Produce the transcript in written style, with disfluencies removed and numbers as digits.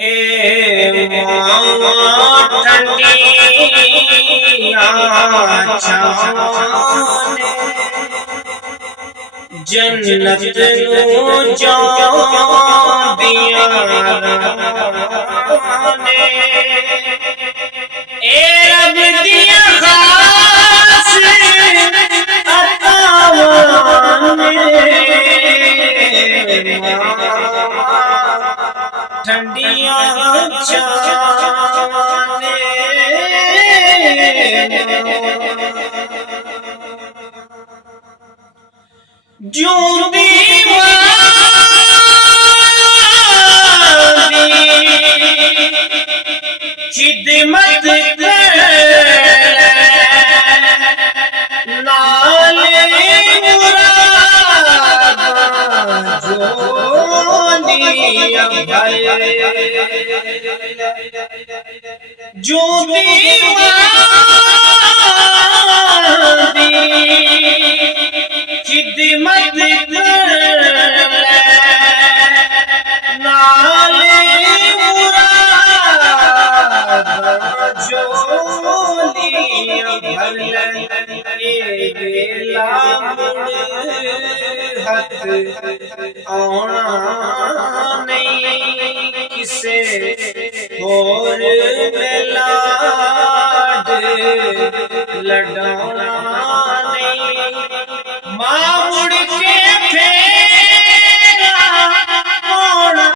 ए माँ ठंडिया छाने जन्नत नू जान दिया ने ए रब दिया खास अतावाने ठंडिया छाने जो खिदमत नाले मुराद जो निया जो खिदमत नाले हथ आना नहीं किसे होर लाड लड़ाना नहीं